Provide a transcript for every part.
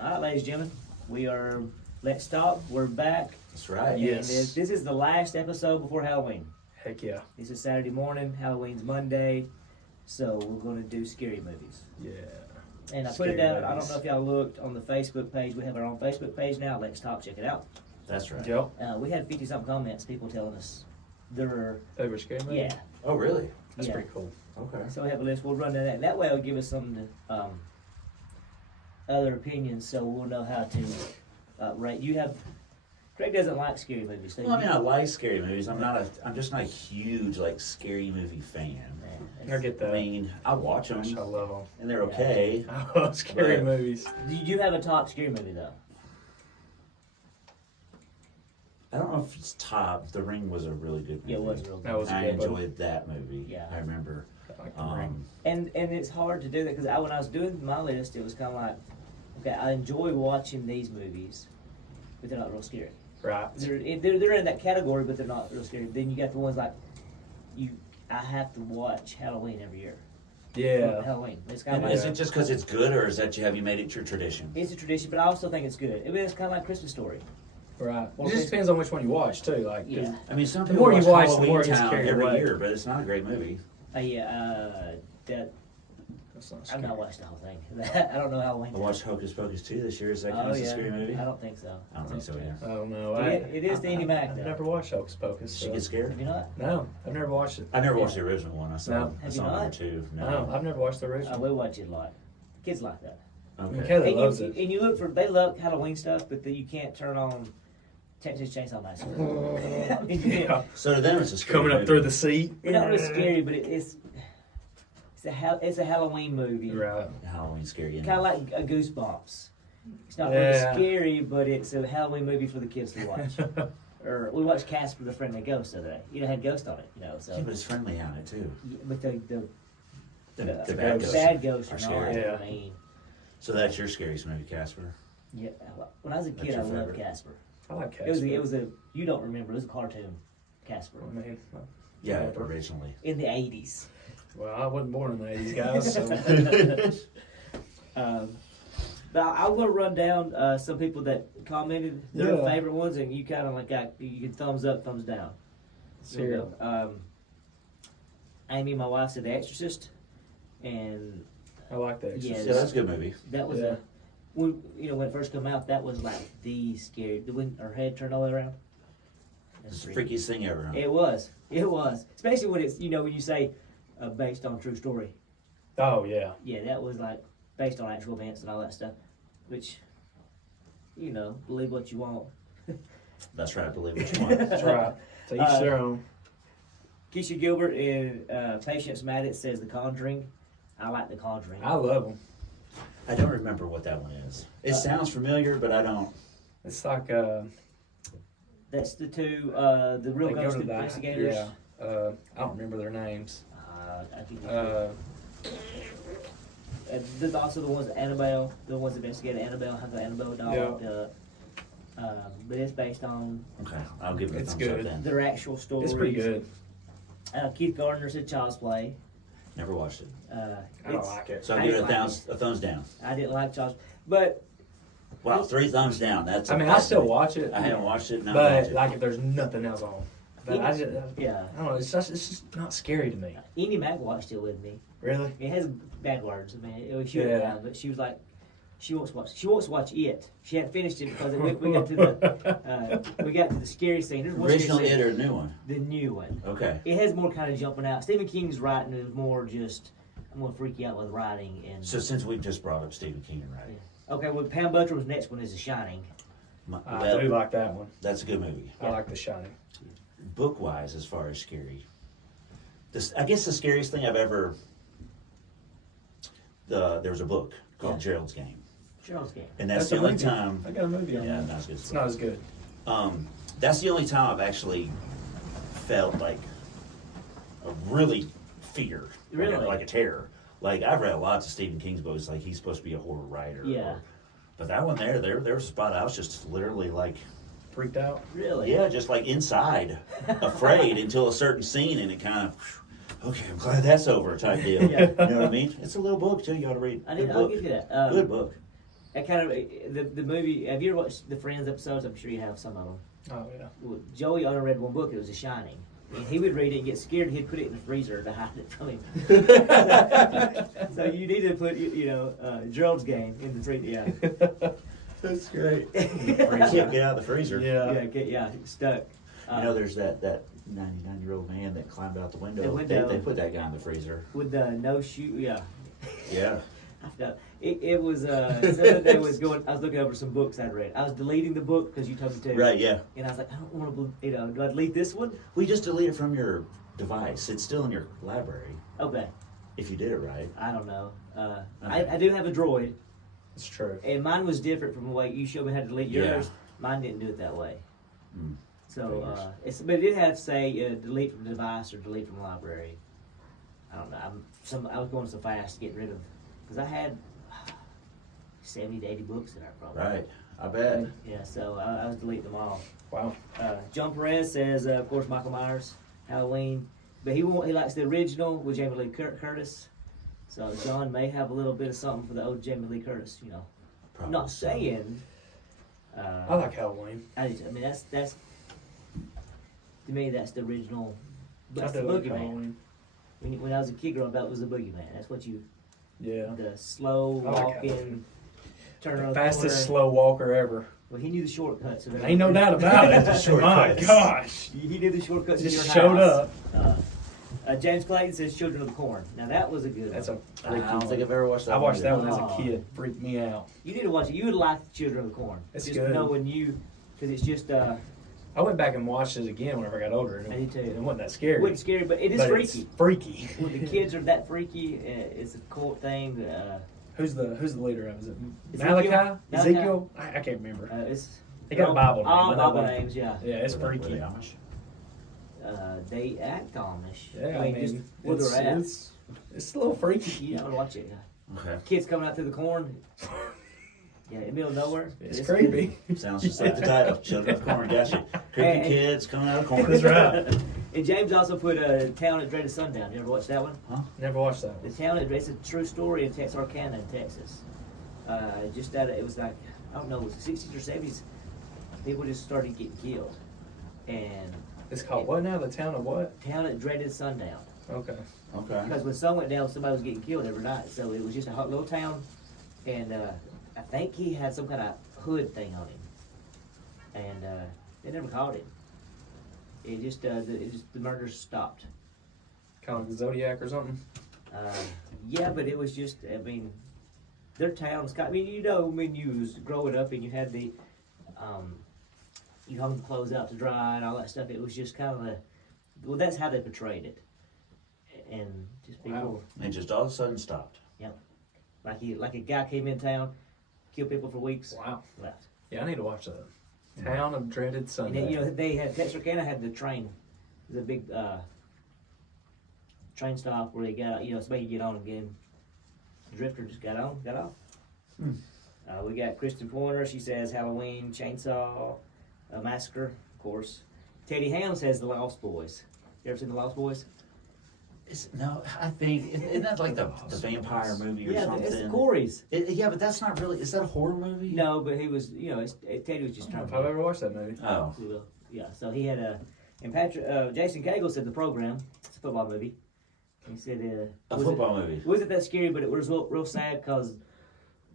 All right, ladies and gentlemen, we are Let's Talk. We're back. That's right. Yes. And this is the last episode before Halloween. Heck yeah. This is Saturday morning. Halloween's Monday. So we're going to do scary movies. Yeah. And I put it down. I don't know if y'all looked on the Facebook page. We have our own Facebook page now. Let's Talk. Check it out. That's right. Yep. We had 50-something comments. People telling us they're... They were scary movies? Yeah. Oh, really? That's pretty cool. Okay. So we have a list. We'll run that. That way it'll give us some other opinions, so we'll know how to rate. You have... Greg doesn't like scary movies. So Well, I mean, I like scary movies. I'm just not a huge like scary movie fan. I get that. I mean, I watch them. Gosh, I love them. And they're okay. I love scary movies. Do you have a top scary movie though? I don't know if it's top. The Ring was a really good movie. Yeah, it was real good. That was a I good one. enjoyed that movie. Yeah. I remember. I like The Ring. And it's hard to do that because when I was doing my list, it was kind of like, okay, I enjoy watching these movies, but they're not real scary. Right. They're in that category, but they're not real scary. Then you got the ones like I have to watch Halloween every year. Yeah. Halloween. It's kind And of like is it just because it's good, or is that have you made it your tradition? it's a tradition, but I also think it's good. I mean, it's kind of like Christmas Story. Right. Well, It just depends on which one you watch, too. Like, 'cause Yeah. I mean, some The people more you watch, the Halloween more it gets Town carried every away. year, but it's not a great movie. That that's not I've scary. not watched the whole thing. I don't know Halloween. I watched Hocus Pocus 2 this year. Is that Oh a yeah, scary movie? I don't think so. I don't think so either. I don't know. It is the Andy Mack, I've though. never watched Hocus Pocus. Did she So. get scared? Have you not? No, I've never watched it. I never watched the original one. I saw, No. I Have saw you number not? 2. No, I've never watched the original. We watch it a lot. Kids like that. Okay. Kayla And loves you, it. and you look for, they love Halloween stuff, but you can't turn on Texas Chainsaw Massacre. Yeah. So to them, it's a scary Coming up movie. through the seat. It's not really scary, but it's a Halloween movie. Right. Halloween scary. Kind of like a Goosebumps. It's not really Yeah. scary, but it's a Halloween movie for the kids to watch. Or we watched Casper the Friendly Ghost the other day. It had Ghost on it, So, Yeah, but it's friendly on it too. but the The bad bad ghosts are are scary. not. Yeah. I mean, So that's your scariest movie, Casper. yeah. When I was a That's kid, I your loved favorite? Casper. I like Casper. It was a. You don't remember? It was a cartoon, Casper, I mean, Yeah, Whatever. originally. in the '80s. well, I wasn't born in the 80s, guys, so. But I'm going to run down some people that commented their Yeah. favorite ones, and you kind of you can thumbs up, thumbs down. Here we go. Amy, my wife, said The Exorcist, and I like that. Yeah, Yeah, that's a good movie. that was Yeah. when it first came out. That was like the scary. When her head turned all the way around. It's the freakiest thing ever. Huh? It was, especially when it's when you say based on true story. Oh, yeah. Yeah, that was like based on actual events and all that stuff, which, believe what you want. That's right. Believe what you want. That's right. To each their own. Keisha Gilbert and Patience Maddox says The Conjuring. I like The Conjuring. I love them. I don't remember what that one is. It sounds familiar, but I don't. It's like, That's the two, the real they go ghost to the, investigators. yeah. I don't remember their names. I think there's also the ones Annabelle, the ones that investigated Annabelle, have the Annabelle doll. But it's based on Okay, I'll give it a It's thumbs up good. then. their actual stories. It's pretty good. Keith Gardner said Child's Play. Never watched it. I don't like it. So I'll I give it didn't like a thumbs down. I didn't like Child's but Wow, 3 thumbs down. That's. I mean, I still watch it. I haven't watched it. And I'll But watch it. like, if there's nothing else on, but I just, yeah. I don't know. It's just not scary to me. Andy Mack watched it with me. Really? It has bad words. I mean, it was shooting Yeah. down, but she was like, she wants to watch it. She hadn't finished it because we got to the scary scene. There's one Original scary it scene. or a new one? The new one. Okay. It has more kind of jumping out. Stephen King's writing is more just, I'm going to freak you out with writing. And So since we just brought up Stephen King and writing, okay, well, Pam Butter's next one is The Shining. I do like that one. that's a good movie. I like The Shining. Book-wise, as far as scary, I guess the scariest thing I've ever. There was a book called Gerald's Game, Charles Game. and that's That's the a only movie. time. I got a movie on Yeah, that. not as good. It's not as good. That's the only time I've actually felt like a really fear, Really? like a terror. Like I've read lots of Stephen King's books. Like he's supposed to be a horror writer. Yeah. But that one there was a spot I was just literally like, Freaked out. Really? yeah, just like inside, afraid until a certain scene, and it kind of, okay, I'm glad that's over type deal. Yeah. You know what I mean? It's a little book too. You ought to read. I'll Good give book. you that. Good book. That kind of the movie. Have you ever watched the Friends episodes? I'm sure you have some of them. Oh yeah. Well, Joey only read one book. It was The Shining. And he would read it and get scared, and he'd put it in the freezer to hide it from him. So you need to put, Gerald's game in the freezer. Yeah. That's great. Or you can't get out of the freezer. Yeah, stuck. There's that 99-year-old man that climbed out the window. The window. They put that guy in the freezer. With the no shoe, yeah. Yeah. I forgot. It was, the other day I was looking over some books I'd read. I was deleting the book because you told me to. Right, yeah. And I was like, I don't want to, do I delete this one? Well, you just delete it from your device. It's still in your library. Okay. If you did it right. I don't know. I do have a Droid. It's true. And mine was different from the way you showed me how to delete yours. Yeah. Mine didn't do it that way. Mm. So, but it did have to say delete from the device or delete from the library. I don't know. I was going so fast getting rid of, because I had 70 to 80 books in our program. Right. I bet. Yeah, so I was deleting them all. Wow. John Perez says, of course, Michael Myers, Halloween, but he likes the original with Jamie Lee Curtis. So John may have a little bit of something for the old Jamie Lee Curtis. Probably Not so. saying. I like Halloween. I mean, that's to me that's the original. That's I the do like boogeyman. Halloween. When I was a kid growing up, that was the boogeyman. That's what you. Yeah. The slow I like walking, Halloween. turn around. Fastest the slow walker ever. Well, he knew the shortcuts. Ain't no doubt about it. My Shortcuts. gosh. He knew the shortcuts. to Just your showed house. up. James Clayton says "Children of the Corn." Now that was a good. That's one. a I freaky don't think one. I've ever watched that. I watched that one as Oh. a kid. Freaked me out. You need to watch it. You would like "Children of the Corn." It's just good. knowing you, because it's just. I went back and watched it again whenever I got older. And I did too. It wasn't that scary. It wasn't scary, but it is but freaky. It's freaky. When the kids are that freaky, it's a cult thing. Who's the leader of it? Is it Ezekiel? Malachi? Ezekiel? I can't remember. It's They got a Bible name. all I know Bible that. names. Yeah. Yeah, it's Were they freaky. Amish? They act Amish. Yeah, I mean, just where it's, they're at. it's a little freaky. You know, watch it. Okay. Kids coming out through the corn. Yeah, in the middle of nowhere. It's creepy. Sounds just like the title. Children of the Corn. Gotcha. Creepy Hey. kids coming out of the corn. That's right. And James also put Town at Dreaded Sundown. You ever watch that one? Never watched that The one. Town at It's a true story in Texarkana in Texas. Just that it was like, I don't know, was the 60s or 70s? People just started getting killed. And It's called what now? The town of what? Town at Dreaded Sundown. Okay. Okay. Because when sun went down, somebody was getting killed every night. So it was just a hot little town. And I think he had some kind of hood thing on him. And they never caught him. It just, the murders stopped. Kind of like Zodiac or something. Yeah, but it was just, I mean, their towns, I mean, when you was growing up and you had the, you hung the clothes out to dry and all that stuff, it was just kind of well, that's how they portrayed it. And just people, Wow. And just all of a sudden stopped. like a guy came in town, killed people for weeks, Wow. left. Yeah, I need to watch that. Town of Dreaded And Sunday. then, they had, Texarkana had the train, the big, train stop where they got, somebody could get on again. The drifter just got off. We got Kristen Pointer. She says Halloween, Chainsaw, Massacre, of course. Teddy Ham says The Lost Boys. You ever seen The Lost Boys? No, I think isn't that like the vampire movie or Yeah, something? it's the Corys. Yeah, but that's not really. Is that a horror movie? No, but he was, Teddy was just I don't trying know if I've ever watched that movie. Oh. Yeah, so he had and Jason Cagle said The Program. It's a football movie. He said, A football movie. It wasn't that scary, but it was real sad because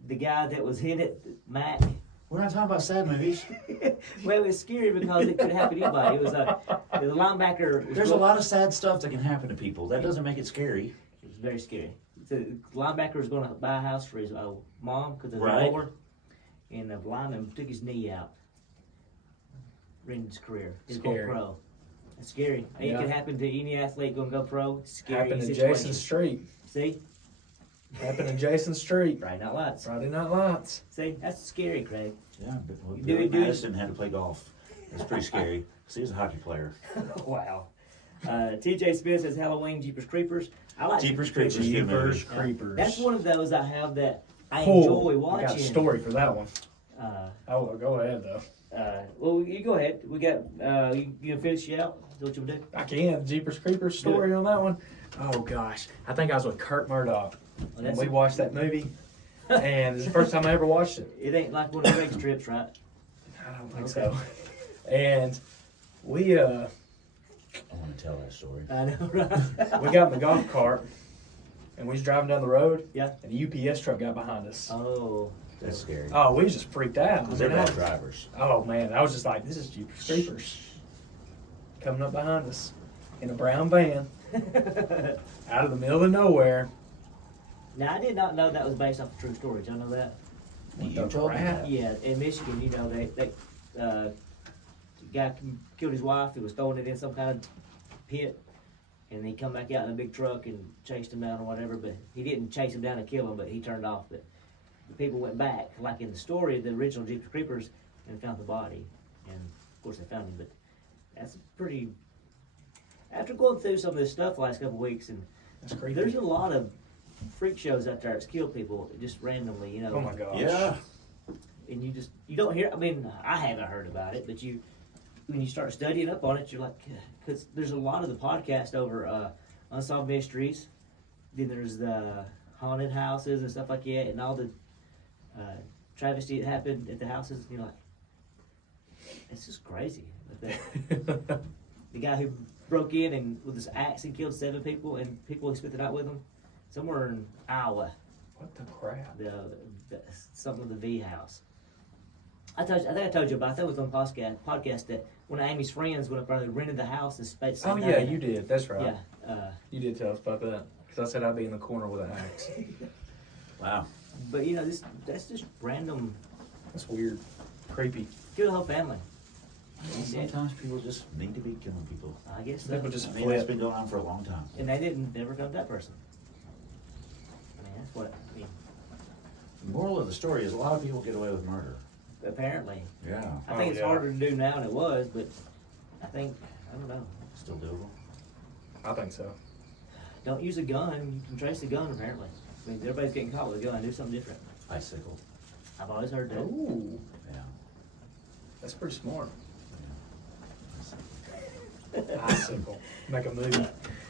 the guy that was in it, Mac. We're not talking about sad movies. Well, it was scary because it could happen to anybody. It was the linebacker. There's a lot of sad stuff that can happen to people. That doesn't make it scary. It was very scary. The linebacker was going to buy a house for his mom because of the Right. war, and the lineman took his knee out. Ruined his career. He's going Scary. pro. It's scary. It Yeah. can happen to any athlete going to go pro. It's a scary Happened to situation. Jason Street. See? Happened to Jason Street. Friday Night Lights. Friday Night Lights. See? That's scary, Craig. Yeah, but Do Billy it, do it. Madison had to play golf. It's pretty scary. 'Cause he was a hockey player. Wow. TJ Smith says Halloween, Jeepers Creepers. I like Jeepers Creepers, good Jeepers movie. Creepers. That's one of those I have that I Cool. enjoy watching. I got a story for that one. Uh, Oh, go ahead though. well, you go ahead. We got you gonna finish it out? Is that what you want to do? I can. Jeepers Creepers story on that one. Oh gosh, I think I was with Kurt Murdoch. Well, And we watched that movie. And it's the first time I ever watched it. It ain't like one of Greg's trips, right? I don't think Okay. so. And we I want to tell that story. I know, right? we got in the golf cart and we was driving down the road. Yeah. And a UPS truck got behind us. Oh. That's scary. Oh, we just freaked out. They're You know? bad drivers. Oh man, I was just like, this is Jeepers Creepers coming up behind us in a brown van out of the middle of nowhere. Now, I did not know that was based off a true story. Did y'all know that? You told me that. Yeah, in Michigan, you know, the guy killed his wife. He was throwing it in some kind of pit, and he come back out in a big truck and chased him down or whatever. But he didn't chase him down and kill him, but he turned off. But the people went back, like in the story, the original Jeepers Creepers, and found the body. And of course, they found him. But that's pretty. After going through some of this stuff the last couple of weeks, and That's creepy. there's a lot of freak shows out there that's killed people just randomly, you know. Oh my gosh. Yeah. And you don't hear. I mean, I haven't heard about it, but when you start studying up on it, you're like, because there's a lot of the podcast over unsolved mysteries. Then there's the haunted houses and stuff like that, and all the travesty that happened at the houses. And you're like, it's just crazy. But the guy who broke in and with his axe and killed 7 people, and people who spent the night with him, somewhere in Iowa. What the crap? The something with the V house. I think I told you about. I think it was on podcast that one of Amy's friends went up there and rented the house and spent. Oh yeah, you did. That's right. Yeah. You did tell us about that. Because I said I'd be in the corner with an axe. Wow. But you know, that's just random. That's weird. Creepy. Kill the whole family. Sometimes people just need to be killing people. I guess so. People just I mean, that's flip. been going on for a long time. And they didn't never come to that person. I mean, that's what I mean. The moral of the story is a lot of people get away with murder. Apparently, Yeah. I think Oh, it's yeah. harder to do now than it was. But I don't know. Still doable. I think so. Don't use a gun. You can trace the gun. Apparently, I mean, everybody's getting caught with a gun. Do something different. Icicle. I've always heard that. Ooh, Yeah. that's pretty smart. Icicle. Make a movie.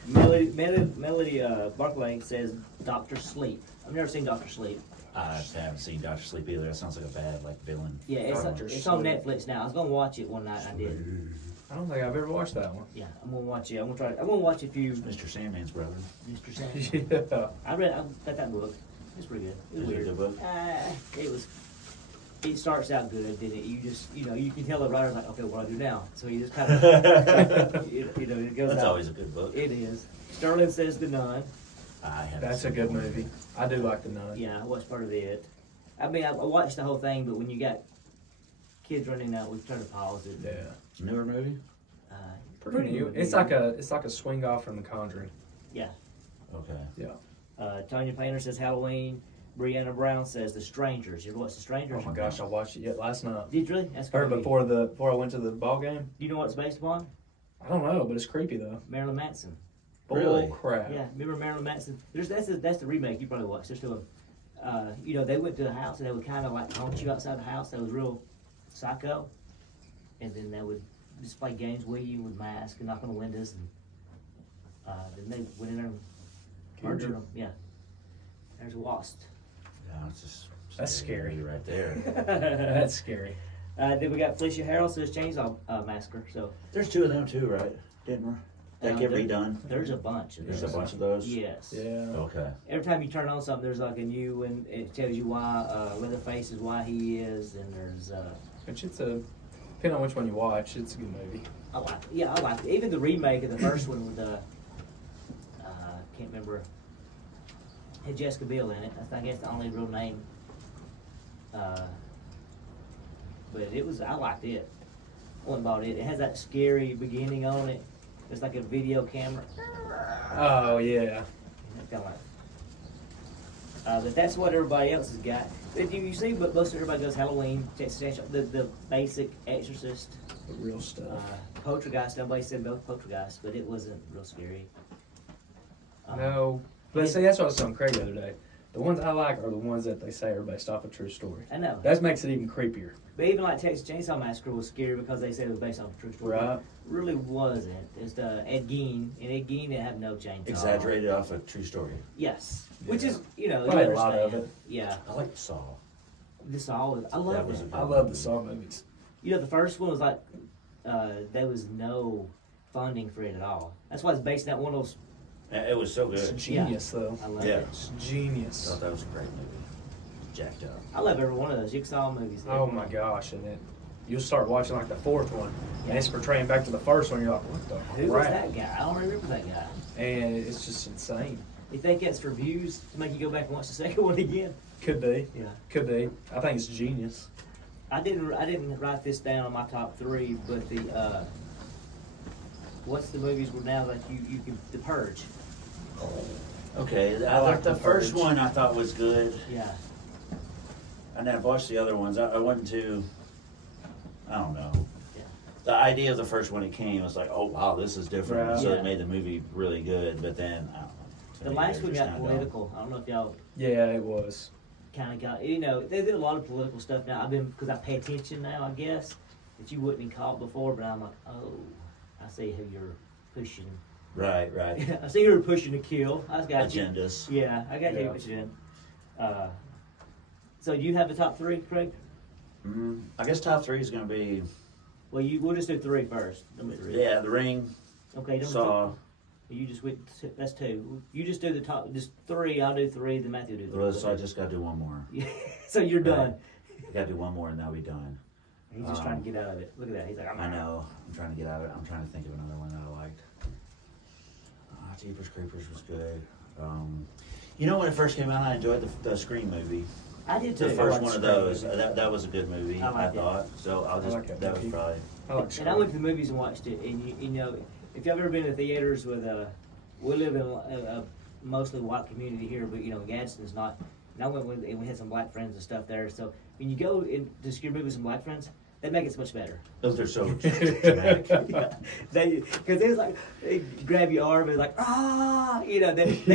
Melody Barclay says Dr. Sleep. I've never seen Dr. Sleep. I haven't seen Dr. Sleep either. That sounds like a bad villain. Yeah, it's Dr. on Sleep. Netflix now. I was gonna watch it one night. I did. I don't think I've ever watched that one. Yeah, I'm gonna watch it. I'm gonna watch a few. Mr. Sandman's brother. Mr. Sam. Yeah. I got that book. It's pretty good. It was Is it a weird. good book? It was. It starts out good, didn't it? You can tell the writer's like, okay, what do I do now? So he just kind of, it goes That's out. always a good book. It is. Sterling Says the Nun. I haven't That's a seen good one. movie. I do like The Nun. Yeah, I watched part of it. I mean, I watched the whole thing, but when you got kids running out, we try to pause it. Yeah. Newer movie? Uh, Pretty new. It's like a swing off from The Conjuring. Yeah. Okay. Yeah. Tanya Painter says Halloween. Brianna Brown says The Strangers. You ever watch The Strangers? Oh my gosh, I watched it yet last night. Did you really? That's Or creepy. before I went to the ball game. Do you know what it's based upon? I don't know, but it's creepy though. Marilyn Manson. Really? Bull crap. Yeah, remember Marilyn Manson? That's the remake you probably watched. They're still, they went to the house and they would kind of like haunt you outside the house. That was real psycho. And then they would just play games with you with masks and knock on the windows. And then they went in there and murdered them. Yeah. There's a wasp. Yeah, it's just That's scary. movie right there. That's scary. Then we got Felicia Harrell says Chainsaw Massacre. So There's 2 of them too, right? Didn't we? That get there- redone? There's a bunch of There's a those. bunch of those? Yes. Yeah. Okay. Every time you turn on something, there's like a new one. It tells you why Leatherface is why he is, and there's Which depending on which one you watch, it's a good movie. I like it. Yeah, I like it. Even the remake of the first one with can't remember. Had Jessica Biel in it. I think that's the only real name. But I liked it. I went and bought it. It has that scary beginning on it. It's like a video camera. Oh yeah. Kind of like. But that's what everybody else has got. If you see, but most everybody goes Halloween, Texas Chainsaw, the basic Exorcist, The real stuff. Poltergeist. Nobody said both Poltergeist, but it wasn't real scary. No. But see, that's what I was telling Craig the other day. The ones I like are the ones that they say are based off a true story. I know. That makes it even creepier. But even like Texas Chainsaw Massacre was scary because they said it was based off a true story. Right. It really wasn't. It's Ed Gein, and Ed Gein didn't have no chainsaw. Exaggerated off a true story. Yes. Which is, Probably you a lot of understand. it. Yeah. I like Saw. The Saw was, I love That was it. a good I love the Saw movies. The first one was like, there was no funding for it at all. That's why it's based on one of those. It was so It's good. genius, though. I love Yeah. it. It's I genius. thought that was a great movie. Jacked up. I love every one of those Jigsaw movies. Oh my gosh! And then you'll start watching like the fourth one, and it's portraying back to the first one. You're like, what the Who was crap? that guy? I don't remember that guy. And it's just insane. You think that's for views to make you go back and watch the second one again? Could be. Yeah. Could be. I think it's genius. I didn't write this down on my top 3, but the what's the movies where now like you can The Purge. Okay, I like the The first Purge. one I thought was good, Yeah. and I've watched the other ones. I wasn't too. I don't know. Yeah. The idea of the first one it came was like, oh wow, this is different. Right. So Yeah. it made the movie really good. But then I don't know. to The me, last they're one just got kinda political. I don't know if y'all Yeah, it was. kind of got, they did a lot of political stuff now. Because I pay attention now, I guess, that you wouldn't have caught before, but I'm like, oh, I see who you're pushing. dumb. Right, right. I see who you're pushing to kill. I got you. Agendas. Yeah, I got you Yeah. what you're doing. So do you have the top 3, Craig? I guess top 3 is going to be Well, we'll just do 3 first. Number 3. yeah, The Ring, Okay, number Saw. 2. You just went, that's 2. You just do the top, just 3, I'll do 3, then Matthew will do 3. Well, so I just got to do one more. So you're done. I got to do one more and then I'll be done. He's just trying to get out of it. Look at that. He's like, I know. I'm trying to get out of it. I'm trying to think of another one that I liked. Jeepers Creepers was good. When it first came out, I enjoyed the Scream movie. I did too. The first one of those. That was a good movie, I I liked it. thought. So I'll I just, like that that was movie. probably. I like And I went to the movies and watched it. And if you've ever been to theaters with we live in a mostly white community here, but Gadsden's not. And I went with, and we had some black friends and stuff there. So when you go in to see your movie with some black friends, they make it so much better. Those are so dramatic. Yeah. Because it's like they grab your arm and like they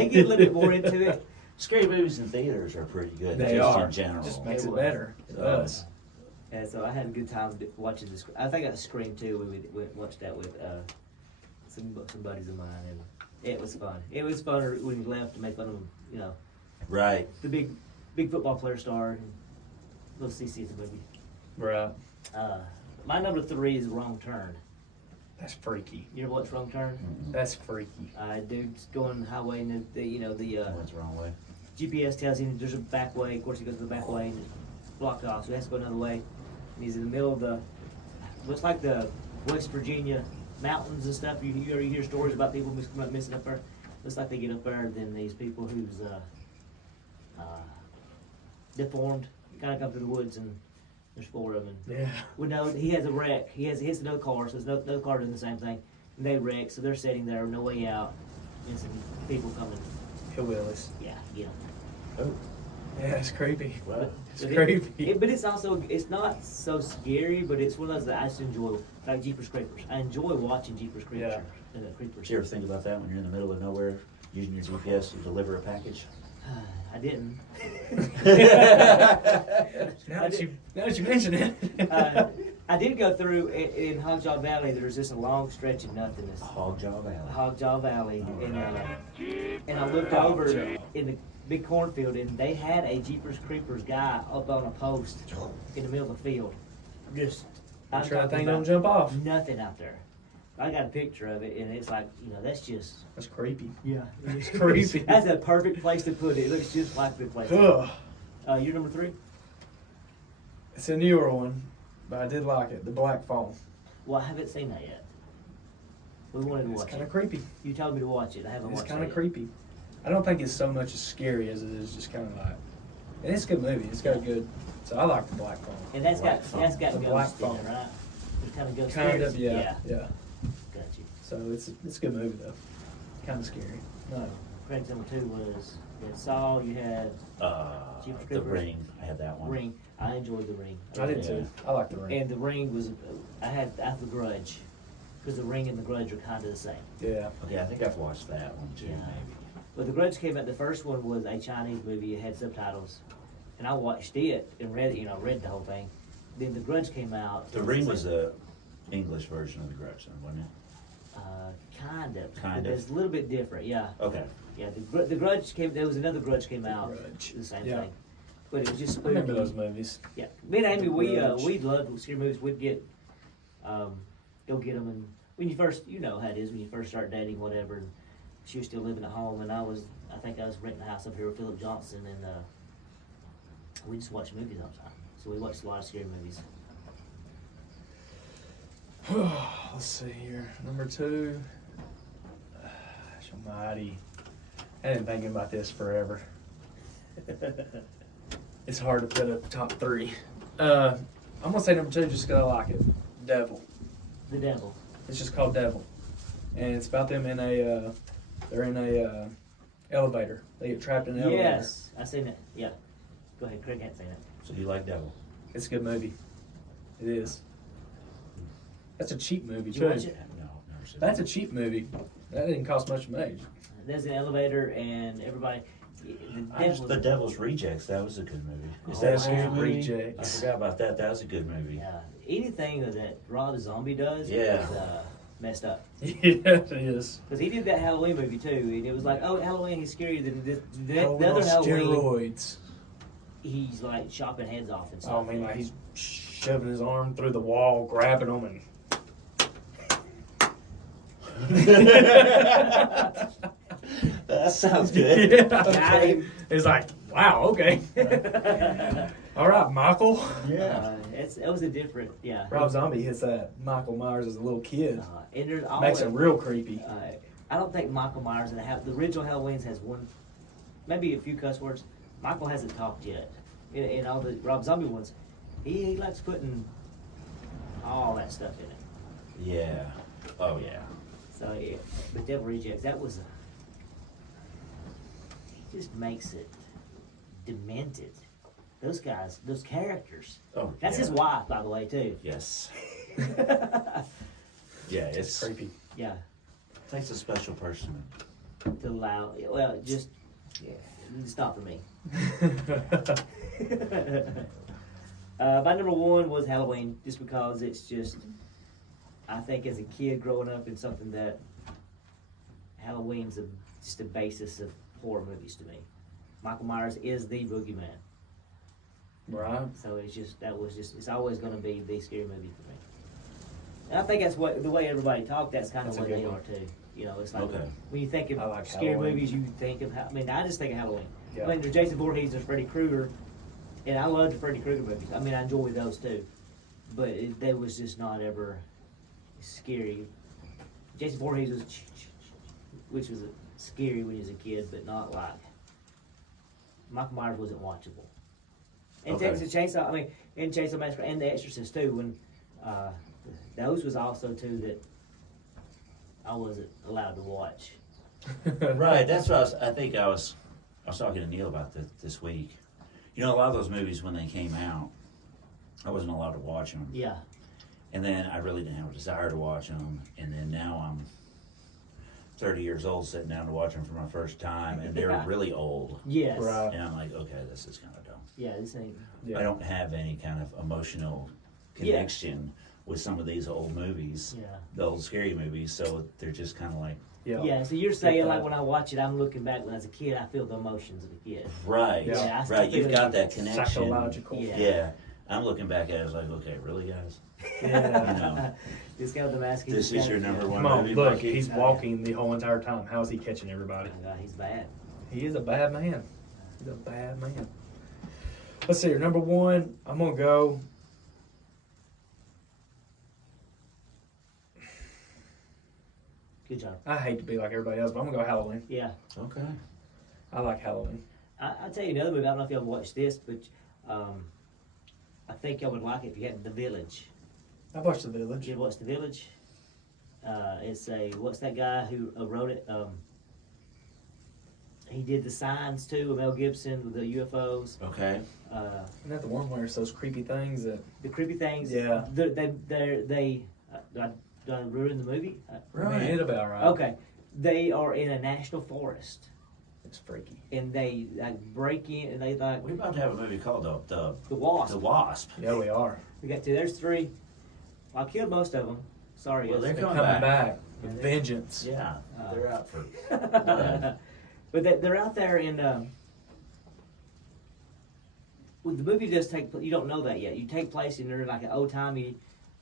get a little bit more into it. Scary movies in theaters are pretty good. They just are. in general. Just makes It it was. better. It So, does. And so I had a good time watching this. I think I Scream too. We watched that with some buddies of mine, and it was fun. It was fun when we left to make fun of them. Right. The big football player star. And little CC at the movie. Right. My number 3 is Wrong Turn. That's freaky. You ever watch Wrong Turn? That's freaky. Dude's going the highway, and the What's the wrong way? GPS tells him there's a back way. Of course, he goes to the back way and it's blocked off, so he has to go another way. And he's in the middle of looks like the West Virginia mountains and stuff. You hear stories about people missing up there. Looks like they get up there, then these people who's deformed kind of come through the woods, and there's 4 of them. Yeah. Well, no, he has a wreck. He hits another car, so there's no car doing the same thing. And they wreck, so they're sitting there, no way out, and some people coming. Hillbillies. Yeah, get them. Oh. Yeah, it's creepy. What? It's creepy. But it's also, it's not so scary, but it's one of those that I just enjoy, like Jeepers Creepers. I enjoy watching Jeepers Creepers. Yeah. Creepers. Did you ever think about that when you're in the middle of nowhere using your GPS to deliver a package? I didn't. Now that you mention it. I did go through in Hogjaw Valley. There's just a long stretch of nothingness. Hogjaw Valley. Hogjaw Valley, and I looked over in the big cornfield, and they had a Jeepers Creepers guy up on a post in the middle of the field. Just, I'm sure that talking thing about don't jump off. nothing out there. I got a picture of it, and it's like, that's just. That's creepy. Yeah, It's creepy. That's a perfect place to put it. It looks just like the place. Ugh. You're number 3? It's a newer one, but I did like it. The Black Phone. Well, I haven't seen that yet. We wanted to It's watch kind it. of creepy. You told me to watch it. I haven't It's watched kind it of yet. creepy. I don't think it's so much as scary as it is just kind of like. And it's a good movie. It's got a good. So I like the Black Phone. And that's got The ghosts Black in it, Phone. right? There's kind of ghost Kind spirits? of, yeah. Got you. So it's a good movie though. Kind of scary. No. Craig's number 2 was you had Saw. You had Jeepers The Creepers. Ring. I had that one. Ring. I enjoyed The Ring. I did too. I like the Ring. And The Ring was I had the Grudge, because The Ring and The Grudge are kind of the same. Yeah. Okay, I think I've watched that one too, Yeah. maybe. But The Grudge came out. The first one was a Chinese movie. It had subtitles, and I watched it and read the whole thing. Then The Grudge came out. The Ring was the English version of The Grudge, then, wasn't it? Kind of. Kind of. It's a little bit different, yeah. Okay. Yeah, the Grudge came. There was another Grudge came out. Grudge. The same Yeah. thing, but it was just I spooky. remember those movies. Yeah, me and Amy, we Grudge. loved scary movies. We'd get, go get them, and when you first, you know how it is when you first start dating, whatever. And she was still living at home, and I think I was renting a house up here with Philip Johnson, and we just watched movies all the time. So we watched a lot of scary movies. Let's see here. Number 2. Gosh almighty. I've been thinking about this forever. It's hard to put a top 3. I'm gonna say number 2 just because I like it. Devil. The Devil. It's just called Devil, and it's about them in a. They're in a elevator. They get trapped in an elevator. Yes, I seen it. Yeah, go ahead. Craig hadn't seen it. So you like Devil? It's a good movie. It is. That's a cheap movie Did you too. watch it? No, never seen That's a cheap movie. That didn't cost much money. There's an elevator, and everybody. The Devil's Rejects, that was a good movie. Is Oh, that a wow. scary movie? Rejects. I forgot about that. That was a good movie. Yeah, anything that Rob Zombie does Yeah. is messed up. Yeah, it is. Because he did that Halloween movie too, and it was like, oh, Halloween, he's scarier than the Halloween other on Halloween. steroids. He's like chopping heads off and stuff. Oh, I mean, like he's shoving his arm through the wall, grabbing them, and. That sounds good. Yeah. Got him. It's like, wow, okay. All right, Michael. It was a different, yeah. Rob Zombie hits that Michael Myers as a little kid. And there's Makes always, it real creepy. I don't think Michael Myers the original Halloween's has one, maybe a few cuss words. Michael hasn't talked yet. In all the Rob Zombie ones, he likes putting all that stuff in it. Yeah. Oh, yeah. So yeah, but Devil Rejects, that was he just makes it demented. Those guys, those characters. Oh, That's yeah. his wife, by the way, too. Yes. Yeah, it's Creepy. Yeah, takes a special person. to allow. Well, just yeah, it's not for me. My number 1 was Halloween, just because it's just. I think as a kid growing up in something that Halloween's just a basis of horror movies to me. Michael Myers is the boogeyman. Right. So it's always going to be the scary movie for me. And I think that's what the way everybody talk. That's kind of That's a what good they one. are too. You know, it's like Okay. when you think of I like scary Halloween. movies, you think of. I mean, I just think of Halloween. Yeah. I mean, there's Jason Voorhees, there's Freddy Krueger, and I love the Freddy Krueger movies. I mean, I enjoy those too, but they was just not ever scary. Jason Voorhees was, which was scary when he was a kid, but not like Michael Myers wasn't watchable. And Okay. Texas Chainsaw, I mean, and Chainsaw Massacre and The Exorcist too. When those was also two that I wasn't allowed to watch. Right, that's what I was talking to Neil about this week. You know, a lot of those movies when they came out, I wasn't allowed to watch them. Yeah, And then I really didn't have a desire to watch them. And then now I'm 30 years old sitting down to watch them for my first time, and they're Yeah. really old. yes, Right. And I'm like, okay, this is kind of dumb. yeah. This ain't. Yeah. I don't have any kind of emotional Yeah. connection with some of these old movies, Yeah. the old scary movies, so they're just kind of like, Yeah. Yeah, so you're saying that. like when I watch it, I'm looking back when I was a kid, I feel the emotions of a kid. right, Yeah, I still right, feel you've it. got that connection. Psychological. Yeah. Yeah, I'm looking back at it, I was like, okay, really, guys? Yeah. You know, This guy with the mask. this is your number one Come on, movie, look, Mikey? he's walking the whole entire time. How is he catching everybody? Oh, God, he's bad. He is a bad man. He's a bad man. Let's see here. Number 1, I'm going to go. Good job. I hate to be like everybody else, but I'm going to go Halloween. Yeah. Okay. I like Halloween. I'll tell you another movie. I don't know if y'all watched this, but I think y'all would like it if you had The Village. I've watched The Did Village. you watch The Village? It's what's that guy who wrote it? He did the Signs too, with Mel Gibson with the UFOs. Okay. Isn't that the one where it's those creepy things that... The creepy things. Yeah. They did I ruin the movie? I mean, it about right. Okay. They are in a national forest. It's freaky. and they like break in, and they like We're about to have a movie called the Wasp. The Wasp. Yeah, we are. We got two. There's three. I killed most of them. Sorry, Well, yes. They're coming back with Yeah, vengeance. Yeah, they're out for. But they're out there in. Well, the movie does take. You don't know that yet. You take place in there like an old timey,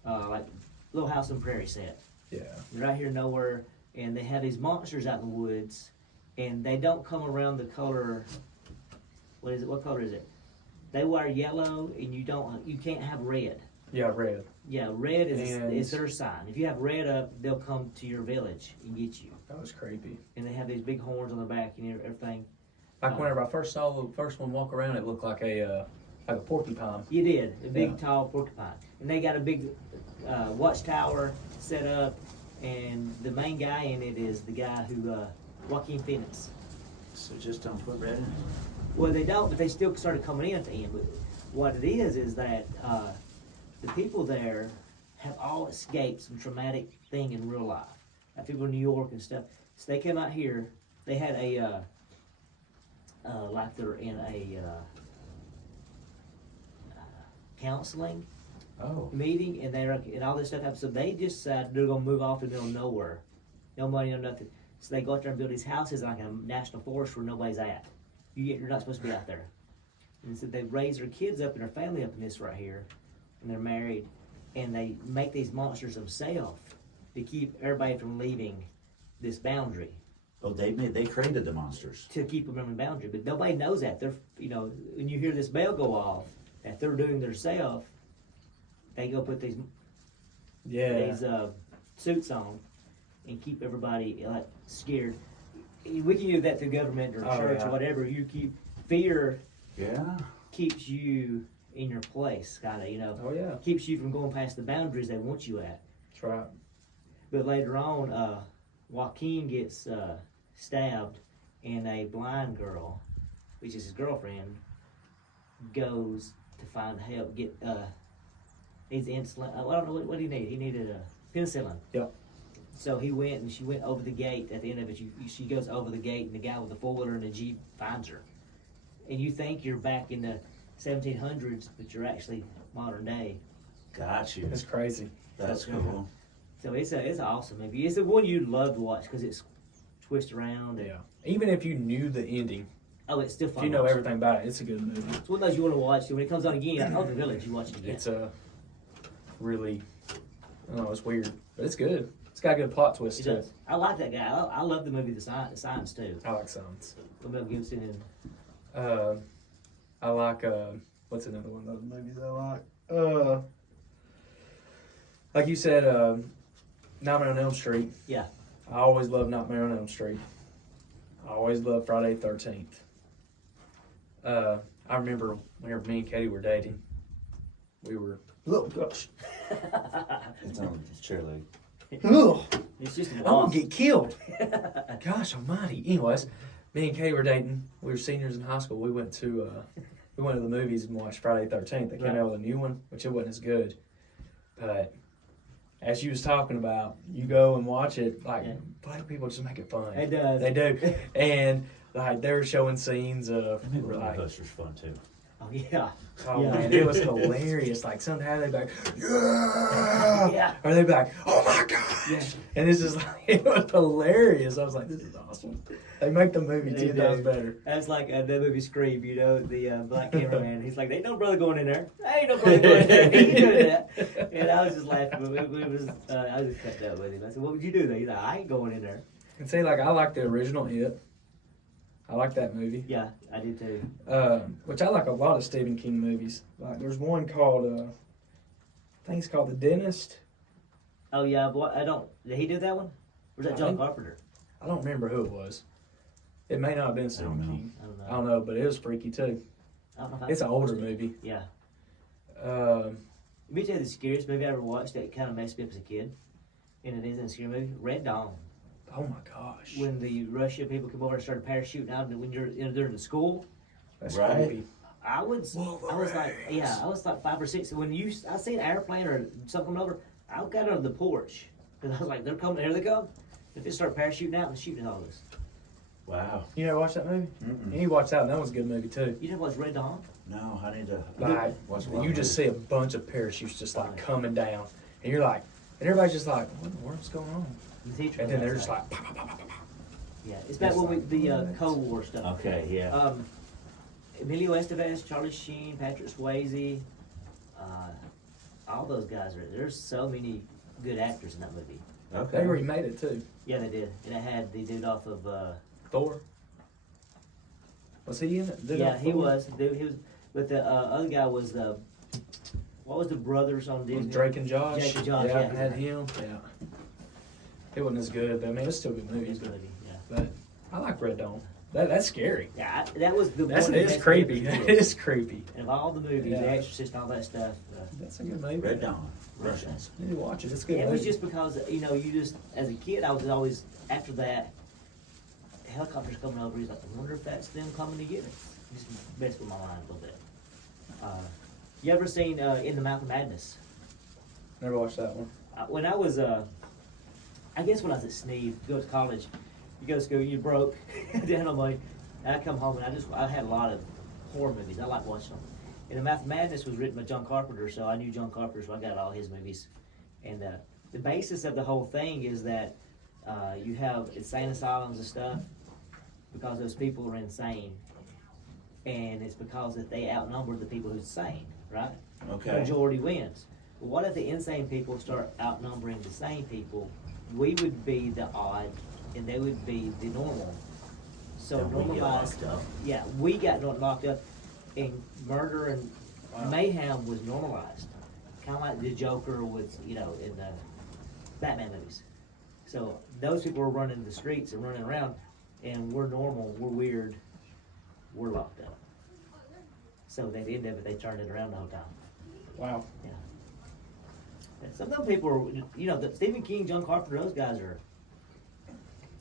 like Little House on the Prairie set. Yeah. They're out here nowhere, and they have these monsters out in the woods, and they don't come around the color. What is it? What color is it? They wear yellow, and you can't have red. Yeah, red. Yeah, red And- is their sign. If you have red up, they'll come to your village and get you. That was creepy. And they have these big horns on their back and everything. Like whenever I first saw the first one walk around, it looked like a porcupine. You did a big, Yeah. tall porcupine, and they got a big watchtower set up. And the main guy in it is the guy who Joaquin Phoenix. So just don't put red in it. Well, they don't, but they still started coming in at the end. But what it is that the people there have all escaped some traumatic thing in real life. Like people in New York and stuff. So they came out here. They had a like they're in a counseling Oh. meeting, and and all this stuff happens. So they just decided they're gonna move off in the middle of nowhere, no money, no nothing. So they go out there and build these houses like a national forest where nobody's at. You're not supposed to be out there. And so they raise their kids up and their family up in this right here, and they're married, and they make these monsters themselves to keep everybody from leaving this boundary, Oh, they created the monsters. to keep them in the boundary. But nobody knows that. They're when you hear this bell go off that they're doing themselves, they go put these suits on and keep everybody like scared. We can do that through government or church or whatever. You keep fear. Yeah. Keeps you in your place, kind of, Oh yeah. Keeps you from going past the boundaries they want you at. That's right. But later on, Joaquin gets stabbed, and a blind girl, which is his girlfriend, goes to find help. Needs insulin. I don't know what he needed. He needed a penicillin. Yep. So he went, and she went over the gate. At the end of it, she goes over the gate, and the guy with the four-wheeler and the Jeep finds her. And you think you're back in the 1700s, but you're actually modern day. Got you. It's crazy. That's cool. So it's an awesome movie. It's the one you'd love to watch because it's twist around. Yeah. Even if you knew the ending, Oh, it's still fun. if you know to watch. everything about it, it's a good movie. It's one of those you want to watch. When it comes on again, you're like, oh, The Village, you watch it again. It's a really, I don't know, it's weird, but it's good. It's got a good plot twist It too. does. I like that guy. I love the movie The Signs too. I like Signs. With Mel Gibson and I like what's another one of those movies I like? Like you said, Nightmare on Elm Street. Yeah. I always love Nightmare on Elm Street. I always love Friday the 13th. I remember whenever me and Katie were dating, we were, oh gosh, It's on the chair leg. ugh, It's just a I'm gonna wasp. get killed. Gosh almighty. Anyways, me and Katie were dating. We were seniors in high school. We went to the movies and watched Friday the 13th. They came Right. out with a new one, which it wasn't as good. But as you was talking about, you go and watch it. Like Yeah. black people just make it fun. It does. They do. And like they were showing scenes of I think Roller like, Coaster's fun too. Oh, yeah. oh Yeah. man, it was hilarious. Like somehow they'd be like, yeah, Yeah. or they'd be like, oh my gosh, Yeah. and it's just like it was hilarious. I was like, this is awesome. They make the movie They 10 times do. better. That's like that movie Scream, the black cameraman. He's like, ain't no brother going in there. Ain't no brother going in there. He ain't doing that. And I was just laughing. But it was, I was just cut up with him. I said, what would you do there? He's like, I ain't going in there. And say like I like the original It. I like that movie. Yeah, I did too. Which I like a lot of Stephen King movies. Like there's one called I think it's called The Dentist. Oh, yeah, boy, did he do that one? Or was that I John think- Carpenter? I don't remember who it was. It may not have been Stephen know. King. I don't know. I don't know, but it was freaky too. I don't know if I It's an watched older it. movie. Yeah. Um, Let me tell you the scariest movie I ever watched that kind of messed me up as a kid. And it isn't a scary movie. Red Dawn. oh my gosh. When the Russia people come over and started parachuting out, and when they're in the school, That's Right. creepy. I was like 5 or 6. When I see an airplane or something coming over, I got on the porch because I was like, they're coming, here they come. If they start parachuting out and shooting at all this, Wow. You never watched that movie? Mm-mm. You watched that one. That was a good movie too. You never watched Red Dawn? No, I need to watch You just see a bunch of parachutes just like coming down, and you're like, and everybody's just like, what in the world's going on? The teacher. And then they're just like, pow, pow, pow, pow, pow. Yeah, it's back when the Cold War stuff. Okay, yeah. Emilio Estevez, Charlie Sheen, Patrick Swayze, all those guys are. There's so many good actors in that movie. Okay. They remade it too. Yeah, they did, and it had the dude off of. Thor. Was he in it? Yeah, he was. He was. But the other guy was what was the brothers on Disney? Drake and Josh. Jake and Josh. Yeah, Yeah, had him. Yeah. It wasn't as good, but I mean, it was still a good movie. It's good, yeah. But I like Red Dawn. That's scary. Yeah, that was the. That's one of the it's best creepy. movies. That is creepy. And of all the movies, Yeah. The Exorcist, and all that stuff. That's a good movie. Red Dawn. Russians. You need to watch it. It's a good. It was movie. just because you just as a kid, I was always after that. Helicopters coming over. He's like, I wonder if that's them coming to get us. Just messed with my mind a little bit. You ever seen In the Mouth of Madness? Never watched that one. When I was, I guess when I was at Sneed, go to college, you go to school, you broke, didn't have no money, and I come home and I had a lot of horror movies. I like watching them. And The Mouth of Madness was written by John Carpenter, so I knew John Carpenter, so I got all his movies. And the basis of the whole thing is that you have insane asylums and stuff because those people are insane. And it's because that they outnumber the people who's sane, right? Okay. The majority wins. But what if the insane people start outnumbering the sane people? We would be the odd, and they would be the normal. So And we get normalized. locked up. Yeah, we got locked up, and murder and mayhem was normalized, kind of like the Joker was, in the Batman movies. So those people were running the streets and running around, and we're normal, we're weird, we're locked up. So at the end of it, they turned it around the whole time. Wow. Yeah. And some of them people are, the Stephen King, John Carpenter, those guys are.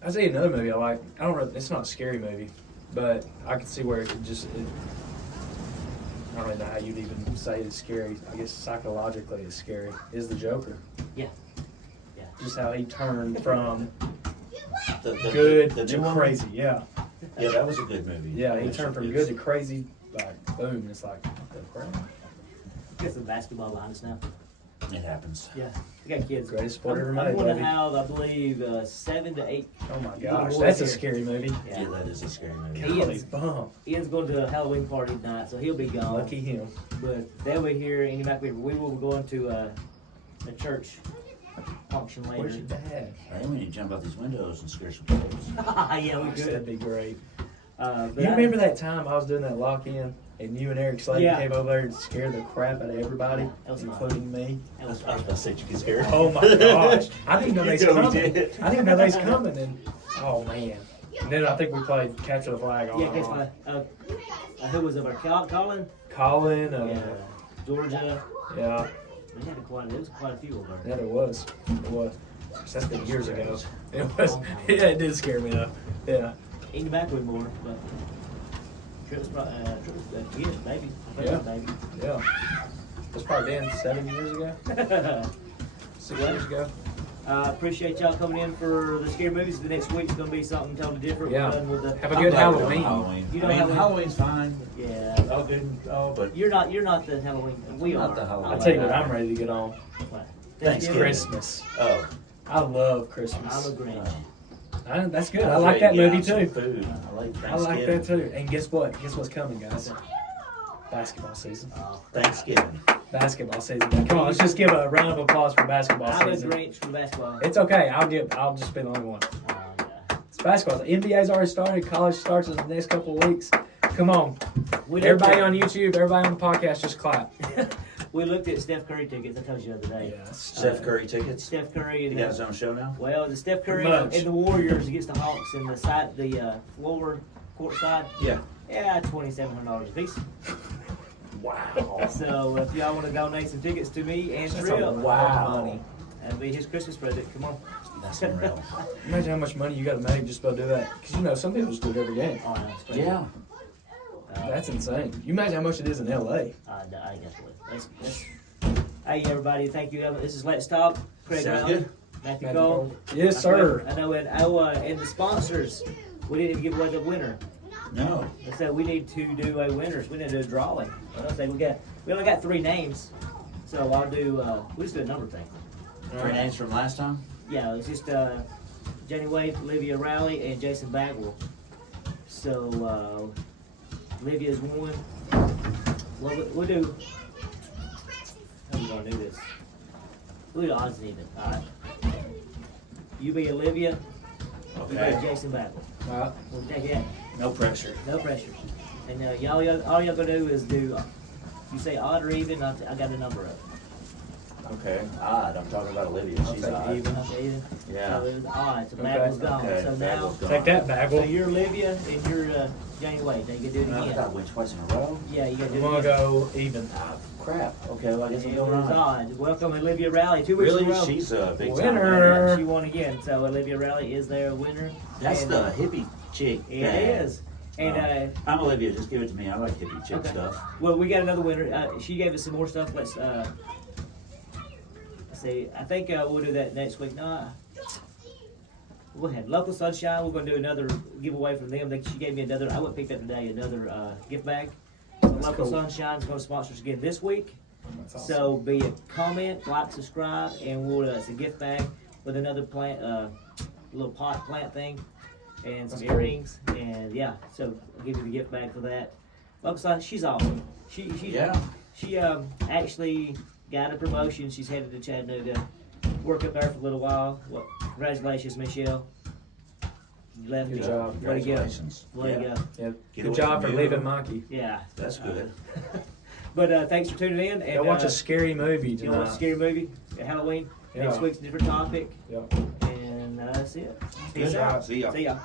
I'll tell you another movie I like. I don't know. It's not a scary movie, but I can see where it could just. I don't really know how you'd even say it's scary. I guess psychologically it's scary. Is the Joker? Yeah. Yeah. Just how he turned from The good the to new one? crazy. Yeah. Yeah, that was a good movie. Yeah, he It's- turned from it's- good to crazy. Like boom. It's like what the crap. Get some basketball behind us now. It happens. Yeah. We got kids. Greatest sport ever I'm made, going to baby. have, I believe, 7 to 8. Oh my Little gosh, boys that's a here. scary movie. Yeah, Yeah. that is a scary movie. He Golly is. bum. Ian's going to a Halloween party tonight, so he'll be gone. Lucky him. But they'll be here, and you might be. We will be going to a church function later. Where's your dad? I think we need to jump out these windows and scare some kids. Yeah, we Gosh, could. that'd be great. But You remember that time I was doing that lock-in and you and Eric Slade Yeah. came over there and scared the crap out of everybody, That was including me? That was I was about to say you get scared. Oh my gosh. I didn't know You they's know we coming. did. I didn't know they's coming. And oh man. And then I think we played Capture the Flag on. Yeah, guess what? Who was over? Colin? Colin. Yeah. Georgia. Yeah. We had there was quite a few over there. Yeah, there was. It was. That's been years ago. It was. Yeah, it did scare me though. Yeah. In the back with more, but Trip was probably a kid, maybe. I think it was maybe. Yeah. That's probably been 7 years ago. 6 years ago. Appreciate y'all coming in for the scary movies. The next week's gonna be something totally different. Yeah. We're done with the, Have a good I'm glad we're Halloween. doing Halloween. You I know mean, Halloween? Halloween's fine. Yeah. All good and all, but You're not the Halloween. We I'm are. not the Halloween. I'll tell you what I'm ready to get on. What? Thanksgiving. Christmas. oh, I love Christmas. I'm a Grinch. That's good. I was like ready that to get movie out too. some Food. I like I like Thanksgiving. that too. And guess what? Guess what's coming, guys? Basketball season. Thanksgiving. Basketball season. Come on, let's just give a round of applause for basketball I'm a season. Grinch for basketball. It's okay. I'll just be the only one. Yeah. It's basketball. The NBA's already started. College starts in the next couple of weeks. Come on. We looked Everybody at- on YouTube, everybody on the podcast, just clap. We looked at Steph Curry tickets. I told you the other day. Steph Curry tickets. Steph Curry He and got his own show now. well, the Steph Curry Much. and the Warriors against the Hawks and the side, the floor court side. Yeah. Yeah, $2,700 a piece. Wow. So if y'all want to donate some tickets to me and That's Trill, a lot of money. that'll be his Christmas present. Come on. That's unreal. Imagine how much money you got to make just about do that. Because some people just do it every game. Oh, no, it's crazy. Yeah. That's insane. You imagine how much it is in LA. I guess that's Hey everybody, thank you. This is Let's Talk. Craig Sounds Allen, good. Matthew Matthew Cole. Cole. Yes, sir. I know, and the sponsors. We didn't even give away the winner. No. I said we need to do a winners. We need to do a drawing. I say we only got 3 names, so I'll do. We'll just do a number thing. 3 names from last time? Yeah, it's just Jenny Wade, Olivia Rowley, and Jason Bagwell. So Olivia's one. We'll do. How are we gonna do this? We'll do odds and even. All right. You be Olivia. You Okay. be Jason Bagwell. All right. We'll take it. No pressure. No pressure. And all y'all gonna do is do. You say odd or even. I got a number up. Okay. Odd. I'm talking about Olivia. I'll She's take odd. even. Okay, even. Yeah. So it was odd. So Okay. Bagwell's gone. Okay. So now. Bagwell's gone. Take that, So Bagwell. you're Olivia and you're Jenny Wade. Now you can do it I again. thought we went twice in a row. Yeah, you got to do I'm it gonna again. go even. Ah, crap. Okay, well, I guess I'm It going was on. odd. Welcome Olivia Rowley. 2 weeks in a Really? row. She's a big Winner. time. She won again. So Olivia Rowley is their winner. That's And, the hippie chick. It bag. is. And I'm Olivia. Just give it to me. I like hippie chick Okay. stuff. well, we got another winner. She gave us some more stuff. Let's see. I think we'll do that next week. No, we'll have Local Sunshine. We're going to do another giveaway from them. She gave me another. I wouldn't pick up today. Another gift bag. So Local cool. Sunshine is going to sponsor us again this week. That's awesome. So be a comment, like, subscribe, and we'll it's a gift bag with another plant, little pot plant thing, and some That's cool. earrings, and yeah. So I'll give you the gift bag for that. Local Sunshine, she's awesome. She actually got a promotion. She's headed to Chattanooga. Work up there for a little while. Well, congratulations, Michelle. You left Good me. job. Way to go. Congratulations. Way to go. Yeah. Get Good away job from for you. leaving Mikey. Yeah. That's good. But thanks for tuning in. And Go watch a scary movie you know, a tonight. scary movie, Halloween. Next Yeah. week's a different topic. Yeah. And that's it. Good. Peace out. See ya. See ya.